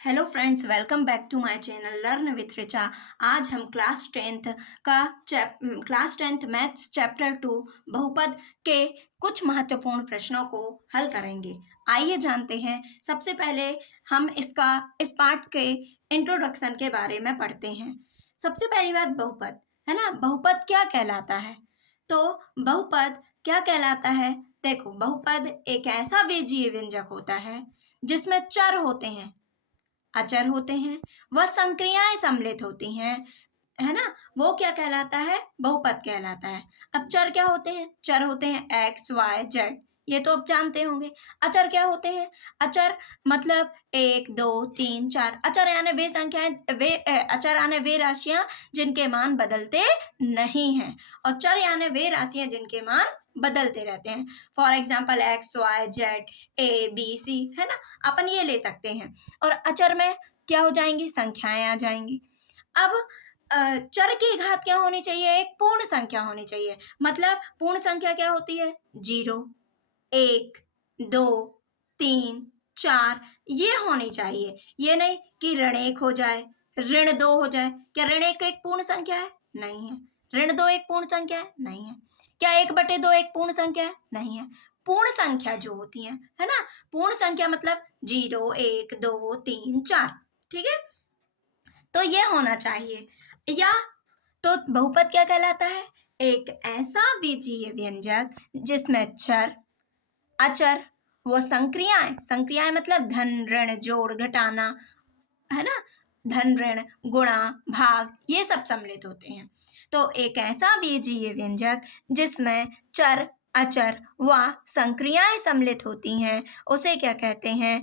Hello friends, welcome back to my channel learn with Richa. आज हम class tenth maths chapter 2 बहुपद के कुछ महत्वपूर्ण प्रश्नों को हल करेंगे। आइए जानते हैं। सबसे पहले हम इस पार्ट के इंट्रोडक्शन के बारे में पढ़ते हैं। सबसे पहली बात, बहुपद है ना। बहुपद क्या कहलाता है? तो बहुपद क्या कहलाता है? देखो, बहुपद एक ऐसा बीजीय व्यंजक होता है जिसमें चर होते हैं, अचर होते हैं, वह संक्रियाएं सम्मिलित होती हैं, है ना। वो क्या कहलाता है? बहुपद कहलाता है। अब चर क्या होते हैं? चर होते हैं एक्स वाई जेड, ये तो आप जानते होंगे। अचर क्या होते हैं? अचर मतलब एक दो तीन चार। अचर यानी वे संख्याएं, अचर यानी वे राशियां जिनके मान बदलते नहीं हैं, और चर यानी वे राशियां जिनके मान बदलते रहते हैं। For example X Y Z A B C, है ना। अपन ये ले सकते हैं। और अचर में क्या हो जाएंगी? संख्याएं आ जाएंगी। अब चर की घात क्या होनी चाहिए? एक पूर्ण संख्या होनी चाहिए। मतलब पूर्ण संख्या क्या होती है? 0, 1, 2, 3, 4 ये होनी चाहिए। ये नहीं कि ऋण 1 हो जाए, ऋण 2 हो जाए। क्या ऋण 1 एक पूर्ण संख्या है? नहीं है। ऋण 2 एक पूर्ण संख्या है? नहीं है। क्या 1/2 एक पूर्ण संख्या है? नहीं है। पूर्ण संख्या जो होती है ना, पूर्ण संख्या मतलब 0, 1, 2, 3, 4, ठीक है। तो ये होना चाहिए। या तो बहुपद क्या कहलाता है? एक ऐसा बीजीय व्यंजक जिसमें चर, अचर व संक्रियाएं मतलब धन ऋण जोड़ घटाना, है ना, धन ऋण गुणा भाग, ये सब सम्मिलित होते हैं। तो एक ऐसा बीजीय व्यंजक जिसमें चर, अचर व संक्रियाएं सम्मिलित होती हैं, उसे क्या कहते हैं?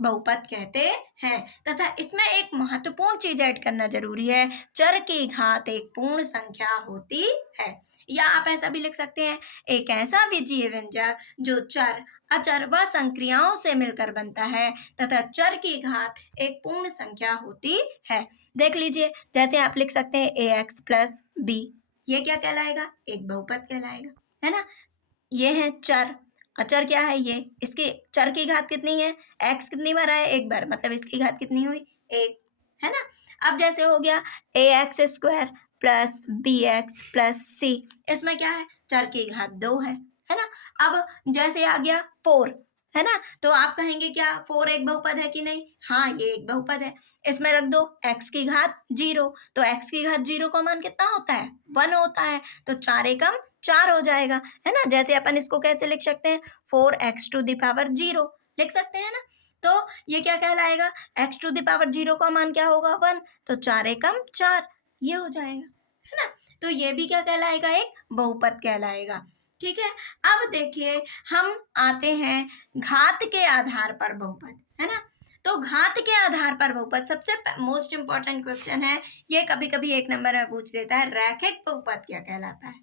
बहुपद कहते हैं। तथा इसमें एक महत्वपूर्ण चीज ऐड करना जरूरी है, चर की घात एक पूर्ण संख्या होती है। या आप ऐसा भी लिख सकते हैं, एक ऐसा बीजीय व्यंजक जो चर, अचर व संक्रियाओं से मिलकर बनता है तथा चर की घात एक पूर्ण संख्या होती है। देख लीजिए, जैसे आप लिख सकते हैं ए एक्स प्लस बी, ये क्या कहलाएगा? एक बहुपद कहलाएगा, है ना। ये है चर। अचर क्या है? ये इसके चर की घात कितनी है? एक्स कितनी बार आया? एक बार, मतलब इसकी घात कितनी हुई? एक, है ना। अब जैसे हो गया a x square plus b x plus c, इसमें क्या है? चर की घात 2 है ना। अब जैसे आ गया 4, है ना, तो आप कहेंगे क्या 4 एक बहुपद है कि नहीं? हाँ, ये एक बहुपद है। इसमें रख दो x की घात 0, तो x की घात 0 का मान कितना होता है? 1 होता है। तो 4 एकम 4 हो जाएगा, है ना। जैसे अपन इसको कैसे लिख सकते हैं? 4x⁻0 लिख सकते हैं ना। तो ये क्या कहलाएगा? x⁻0 का मान क्या होगा? 1, तो 4 एकम 4, ये हो जाएगा, है ना। तो ये भी क्या कहलाएगा? एक बहुपद कहलाएगा, ठीक है। अब देखिए, हम आते हैं घात के आधार पर बहुपद, है ना। तो घात के आधार पर बहुपद सबसे मोस्ट इंपॉर्टेंट क्वेश्चन है। ये कभी कभी एक नंबर में पूछ लेता है, रैखिक बहुपद क्या कहलाता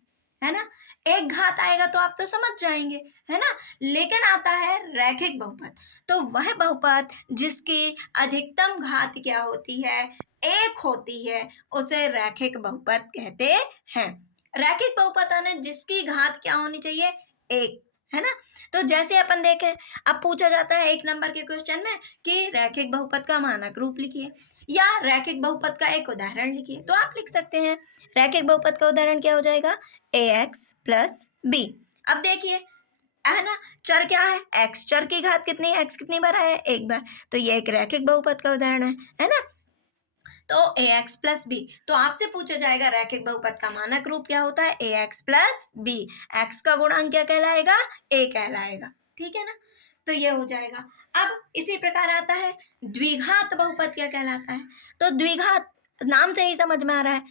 है ना। एक घात आएगा तो आप तो समझ जाएंगे, है ना। लेकिन आता है रैखिक बहुपद, तो वह बहुपद जिसकी अधिकतम घात क्या होती है? एक होती है, उसे रैखिक बहुपद कहते हैं। रैखिक बहुपद है जिसकी घात क्या होनी चाहिए? एक, है ना। तो जैसे अपन देखें, अब पूछा जाता है एक नंबर के क्वेश्चन में कि रैखिक बहुपद का मानक रूप लिखिए या रैखिक बहुपद का एक उदाहरण लिखिए, तो आप लिख सकते हैं। रैखिक बहुपद का उदाहरण क्या हो जाएगा? A x plus B. अब देखिए, है ना, चर क्या है? एक्स। चर की घात कितनी है? एक्स कितनी बार आया है? एक बार। तो ये एक रैखिक बहुपद का उदाहरण है ना। तो ए एक्स प्लस बी, तो आपसे पूछा जाएगा रैखिक बहुपद का मानक रूप क्या होता है? ए एक्स प्लस बी। एक्स का गुणांक क्या कहलाएगा? ए कहलाएगा, ठीक है ना। तो ये हो जाएगा। अब इसी प्रकार आता है द्विघात बहुपद क्या कहलाता है? तो द्विघात नाम से ही समझ में आ रहा है,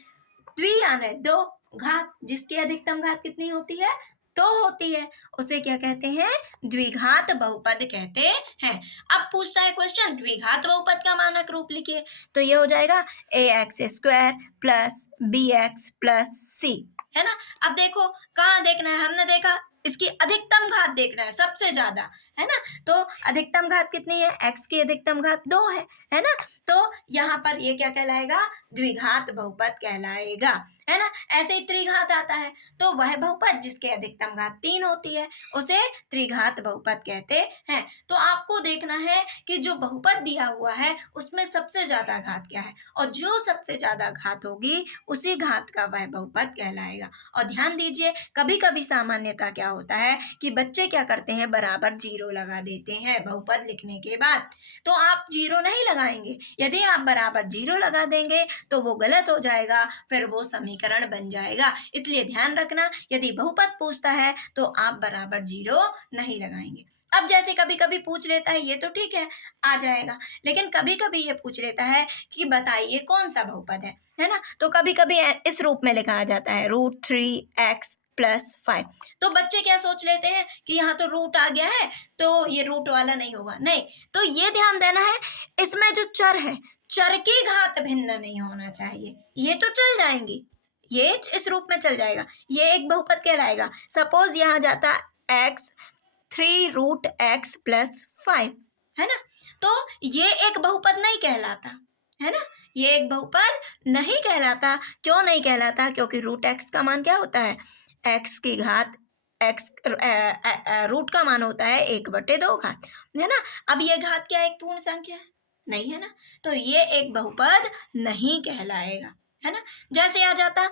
द्वि यानी दो, घात जिसकी अधिकतम घात कितनी होती है? 2 होती है, उसे क्या कहते हैं? द्विघात बहुपद कहते हैं। अब पूछता है क्वेश्चन, द्विघात बहुपद का मानक रूप लिखिए, तो ये हो जाएगा a x square plus b x plus c, है ना। अब देखो, कहाँ देखना है? हमने देखा इसकी अधिकतम घात देखना है, सबसे ज्यादा है ना। तो अधिकतम घात कितनी है, x की अधिकतम घात 2 है ना। तो यहाँ पर ये क्या कहलाएगा, द्विघात बहुपद कहलाएगा, है ना। ऐसे ही त्रिघात आता है, तो वह बहुपद जिसके अधिकतम घात 3 होती है उसे त्रिघात बहुपद कहते हैं। तो आपको देखना है कि जो बहुपद दिया हुआ है उसमें सबसे ज्यादा घात क्या है, और जो सबसे ज्यादा घात होगी उसी घात का वह बहुपद कहलाएगा। और ध्यान दीजिए, कभी कभी सामान्यता क्या होता है कि बच्चे क्या करते हैं, बराबर जीरो लगा देते हैं बहुपद लिखने के बाद। तो आप जीरो नहीं लगाएंगे, यदि आप बराबर जीरो लगा देंगे तो वो गलत हो जाएगा, फिर वो समीकरण बन जाएगा। इसलिए ध्यान रखना, यदि बहुपद पूछता है तो आप बराबर जीरो नहीं लगाएंगे। अब जैसे कभी कभी पूछ लेता है, ये तो ठीक है आ जाएगा, लेकिन कभी कभी ये पूछ लेता है कि बताइए कौन सा बहुपद है ना। तो कभी कभी इस रूप में लिखा जाता है √3x + 5। तो बच्चे क्या सोच लेते हैं कि यहाँ तो रूट आ गया है तो ये रूट वाला नहीं होगा, नहीं। तो ये ध्यान देना है, इसमें जो चर है, चर की घात भिन्न नहीं होना चाहिए। ये तो चल जाएंगी, ये इस रूप में चल जाएगा, ये एक बहुपद कहलाएगा। सपोज यहाँ जाता x 3√x + 5, है ना। तो ये एक बहुपद नहीं कहलाता, है ना, ये एक बहुपद नहीं कहलाता। क्यों नहीं कहलाता, क्योंकि √x का मान क्या होता है, x की घात x, रूट का मान होता है 1/2 घात, है ना। अब ये घात क्या एक पूर्ण संख्या है, नहीं है ना, तो ये एक बहुपद नहीं कहलाएगा, है ना। जैसे आ जाता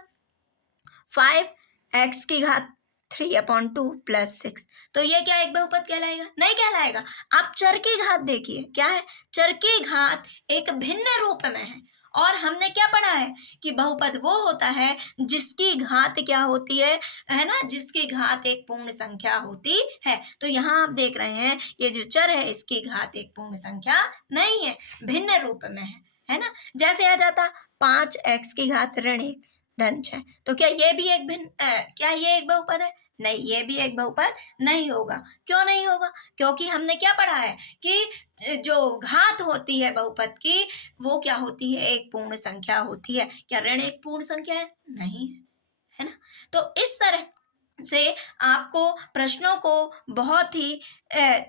5x की घात 3/2 + 6, तो ये क्या एक बहुपद कहलाएगा, नहीं कहलाएगा। आप चर की घात देखिए, क्या है, चर की घात एक भिन्न रूप में है। और हमने क्या पढ़ा है कि बहुपद वो होता है जिसकी घात क्या होती है ना, जिसकी घात एक पूर्ण संख्या होती है। तो यहाँ आप देख रहे हैं ये जो चर है इसकी घात एक पूर्ण संख्या नहीं है, भिन्न रूप में है ना। जैसे आ जाता 5x की घात ऋण 1 धन 6, तो क्या ये भी एक क्या ये एक बहुपद है, नहीं, ये भी एक बहुपद नहीं होगा। क्यों नहीं होगा, क्योंकि हमने क्या पढ़ा है कि जो घात होती है बहुपद की वो क्या होती है, एक पूर्ण संख्या होती है। क्या ऋण एक पूर्ण संख्या है, नहीं है ना। तो इस तरह से आपको प्रश्नों को बहुत ही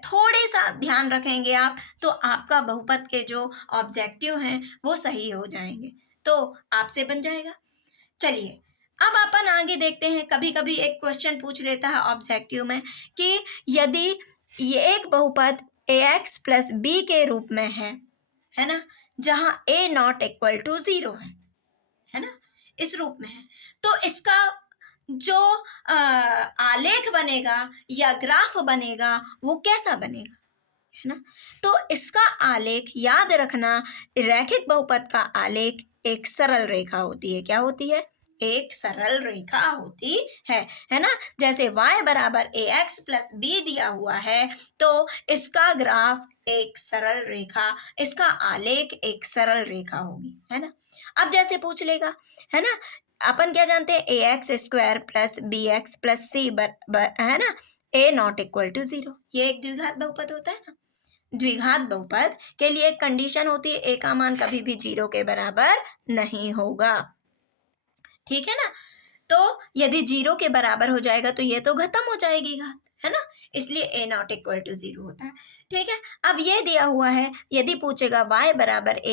थोड़े सा ध्यान रखेंगे आप, तो आपका बहुपद के जो ऑब्जेक्टिव हैं वो सही हो जाएंगे, तो आपसे बन जाएगा। चलिए अब अपन आगे देखते हैं। कभी कभी एक क्वेश्चन पूछ लेता है ऑब्जेक्टिव में कि यदि ये एक बहुपद ax + b के रूप में है ना, जहां a ≠ 0 है ना, इस रूप में है, तो इसका जो आलेख बनेगा या ग्राफ बनेगा वो कैसा बनेगा, है ना। तो इसका आलेख याद रखना, रैखिक बहुपद का आलेख एक सरल रेखा होती है। क्या होती है, एक सरल रेखा होती है ना। जैसे y = ax + b दिया हुआ है तो इसका ग्राफ एक सरल रेखा, इसका आलेख एक सरल रेखा होगी, है ना। अब जैसे पूछ लेगा, है ना, अपन क्या जानते हैं, ax² + bx + c है ना, a ≠ 0, ये एक द्विघात बहुपद होता है ना। द्विघात बहुपद के लिए एक कंडीशन होती है, a का मान कभी भी 0 के बराबर नहीं होगा, ठीक है ना। तो यदि 0 के बराबर हो जाएगा तो ये तो खत्म हो जाएगी घात, है ना, इसलिए a ≠ 0 होता है, ठीक है। अब ये दिया हुआ है, यदि पूछेगा y =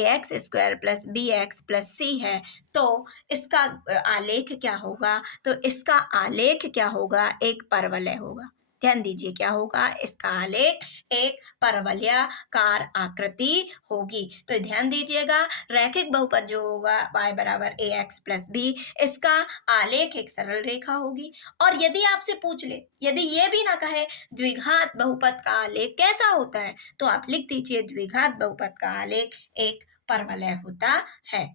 ax² + bx + c है तो इसका आलेख क्या होगा, तो इसका आलेख क्या होगा, एक परवलय होगा। ध्यान दीजिए क्या होगा, इसका आलेख एक परवलयाकार आकृति होगी। तो ध्यान दीजिएगा, रैखिक बहुपद जो होगा y = ax + b, इसका आलेख एक सरल रेखा होगी। और यदि आपसे पूछ ले, यदि ये भी ना कहे द्विघात बहुपद का आलेख कैसा होता है, तो आप लिख दीजिए द्विघात बहुपद का आलेख एक परवलय होता है।